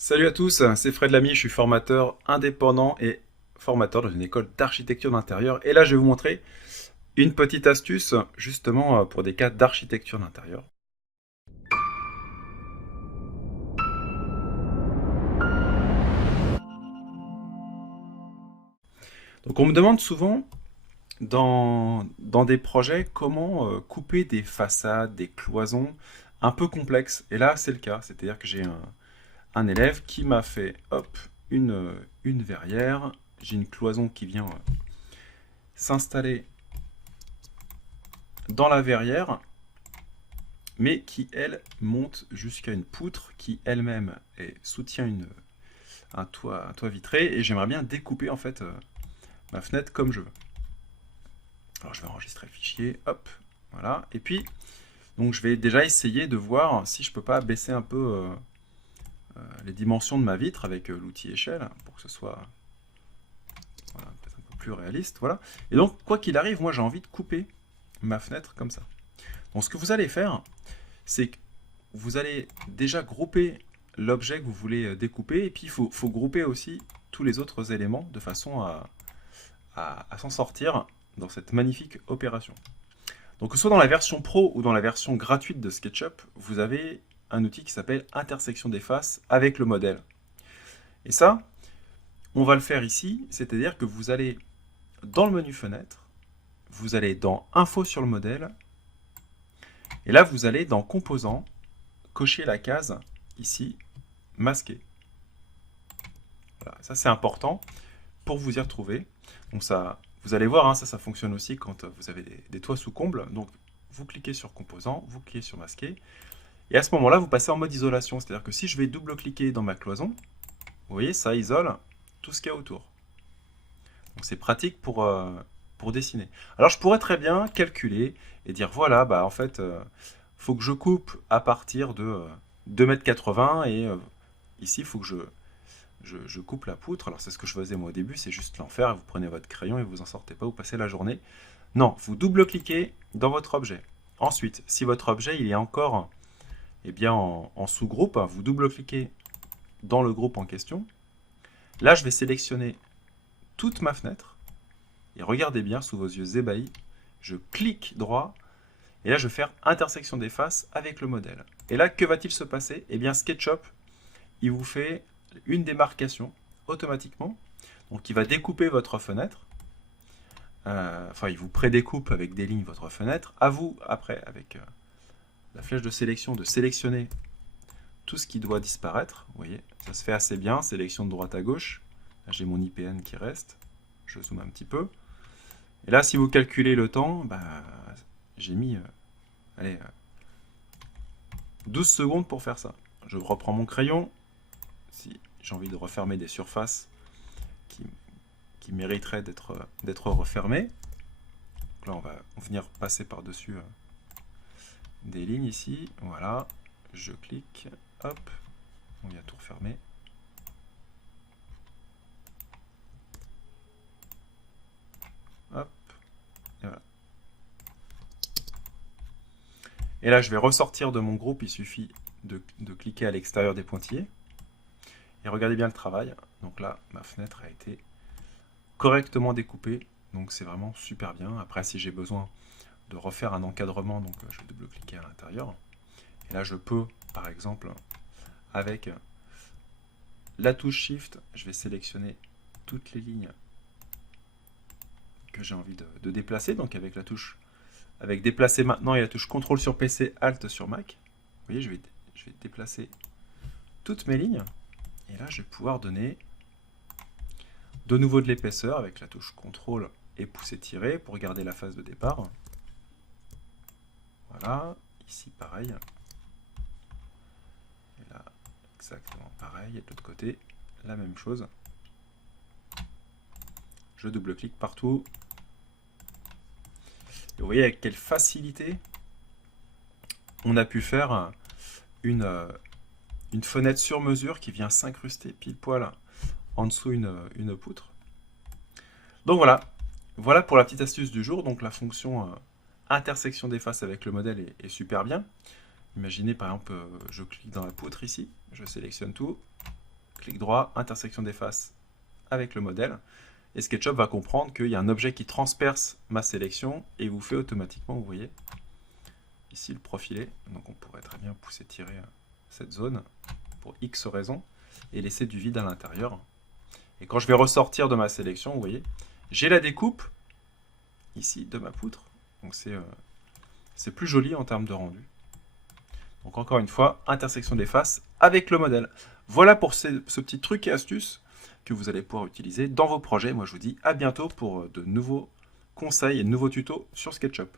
Salut à tous, c'est Fred Lamy, je suis formateur indépendant et formateur dans une école d'architecture d'intérieur. Et là, je vais vous montrer une petite astuce justement pour des cas d'architecture d'intérieur. Donc on me demande souvent dans des projets comment couper des façades, des cloisons un peu complexes. Et là, c'est le cas, c'est-à-dire que j'ai un élève qui m'a fait hop, une verrière, j'ai une cloison qui vient s'installer dans la verrière, mais qui, elle, monte jusqu'à une poutre qui, elle-même, soutient un toit vitré, et j'aimerais bien découper, en fait, ma fenêtre comme je veux. Alors, je vais enregistrer le fichier, hop, voilà, et puis, donc, je vais déjà essayer de voir si je peux pas baisser un peu les dimensions de ma vitre avec l'outil échelle, pour que ce soit voilà, peut-être un peu plus réaliste, voilà. Et donc, quoi qu'il arrive, moi, j'ai envie de couper ma fenêtre comme ça. Donc, ce que vous allez faire, c'est que vous allez déjà grouper l'objet que vous voulez découper, et puis il faut grouper aussi tous les autres éléments de façon à s'en sortir dans cette magnifique opération. Donc que ce soit dans la version pro ou dans la version gratuite de SketchUp, vous avez un outil qui s'appelle intersection des faces avec le modèle. Et ça, on va le faire ici, c'est-à-dire que vous allez dans le menu fenêtre, vous allez dans info sur le modèle, et là vous allez dans composants, cocher la case ici, masquer. Voilà, ça c'est important pour vous y retrouver. Donc ça, vous allez voir, hein, ça fonctionne aussi quand vous avez des toits sous comble. Donc vous cliquez sur composant, vous cliquez sur masquer, et à ce moment-là, vous passez en mode isolation. C'est-à-dire que si je vais double-cliquer dans ma cloison, vous voyez, ça isole tout ce qu'il y a autour. Donc c'est pratique pour dessiner. Alors je pourrais très bien calculer et dire voilà, bah en fait, faut que je coupe à partir de 2,80 m, et ici, il faut que je coupe la poutre. Alors c'est ce que je faisais moi au début, c'est juste l'enfer. Vous prenez votre crayon et vous en sortez pas, vous passez la journée. Non, vous double-cliquez dans votre objet. Ensuite, si votre objet il est encore bien, en sous-groupe, vous double-cliquez dans le groupe en question. Là, je vais sélectionner toute ma fenêtre. Et regardez bien sous vos yeux ébahis, je clique droit. Et là, je vais faire intersection des faces avec le modèle. Et là, que va-t-il se passer? Eh bien, SketchUp, il vous fait une démarcation automatiquement. Donc il va découper votre fenêtre. Enfin, il vous prédécoupe avec des lignes votre fenêtre. À vous, après, avec la flèche de sélection, de sélectionner tout ce qui doit disparaître. Vous voyez, ça se fait assez bien. Sélection de droite à gauche. Là, j'ai mon IPN qui reste. Je zoome un petit peu. Et là, si vous calculez le temps, bah, j'ai mis allez, 12 secondes pour faire ça. Je reprends mon crayon. Si j'ai envie de refermer des surfaces qui mériteraient d'être refermées. Donc là, on va venir passer par-dessus des lignes ici. Voilà. Je clique. Hop. On vient tout refermer. Hop. Et voilà. Et là, je vais ressortir de mon groupe. Il suffit de cliquer à l'extérieur des pointillés. Et regardez bien le travail. Donc là, ma fenêtre a été correctement découpée. Donc c'est vraiment super bien. Après, si j'ai besoin de refaire un encadrement, donc je vais double-cliquer à l'intérieur. Et là, je peux, par exemple, avec la touche Shift, je vais sélectionner toutes les lignes que j'ai envie de déplacer. Donc avec la touche, avec déplacer maintenant et la touche CTRL sur PC, Alt sur Mac. Vous voyez, je vais déplacer toutes mes lignes. Et là, je vais pouvoir donner de nouveau de l'épaisseur avec la touche CTRL et pousser tirer pour garder la phase de départ. Voilà, ici pareil. Et là, exactement pareil. Et de l'autre côté, la même chose. Je double-clique partout. Et vous voyez avec quelle facilité on a pu faire une fenêtre sur mesure qui vient s'incruster pile poil en dessous une poutre. Donc voilà pour la petite astuce du jour. Donc la fonction intersection des faces avec le modèle est super bien. Imaginez par exemple, je clique dans la poutre ici, je sélectionne tout, clic droit, intersection des faces avec le modèle. Et SketchUp va comprendre qu'il y a un objet qui transperce ma sélection et vous fait automatiquement, vous voyez, ici le profilé. Donc on pourrait très bien pousser, tirer cette zone pour X raisons et laisser du vide à l'intérieur. Et quand je vais ressortir de ma sélection, vous voyez, j'ai la découpe ici de ma poutre. Donc c'est plus joli en termes de rendu. Donc encore une fois, intersection des faces avec le modèle. Voilà pour ce petit truc et astuce que vous allez pouvoir utiliser dans vos projets. Moi je vous dis à bientôt pour de nouveaux conseils et de nouveaux tutos sur SketchUp.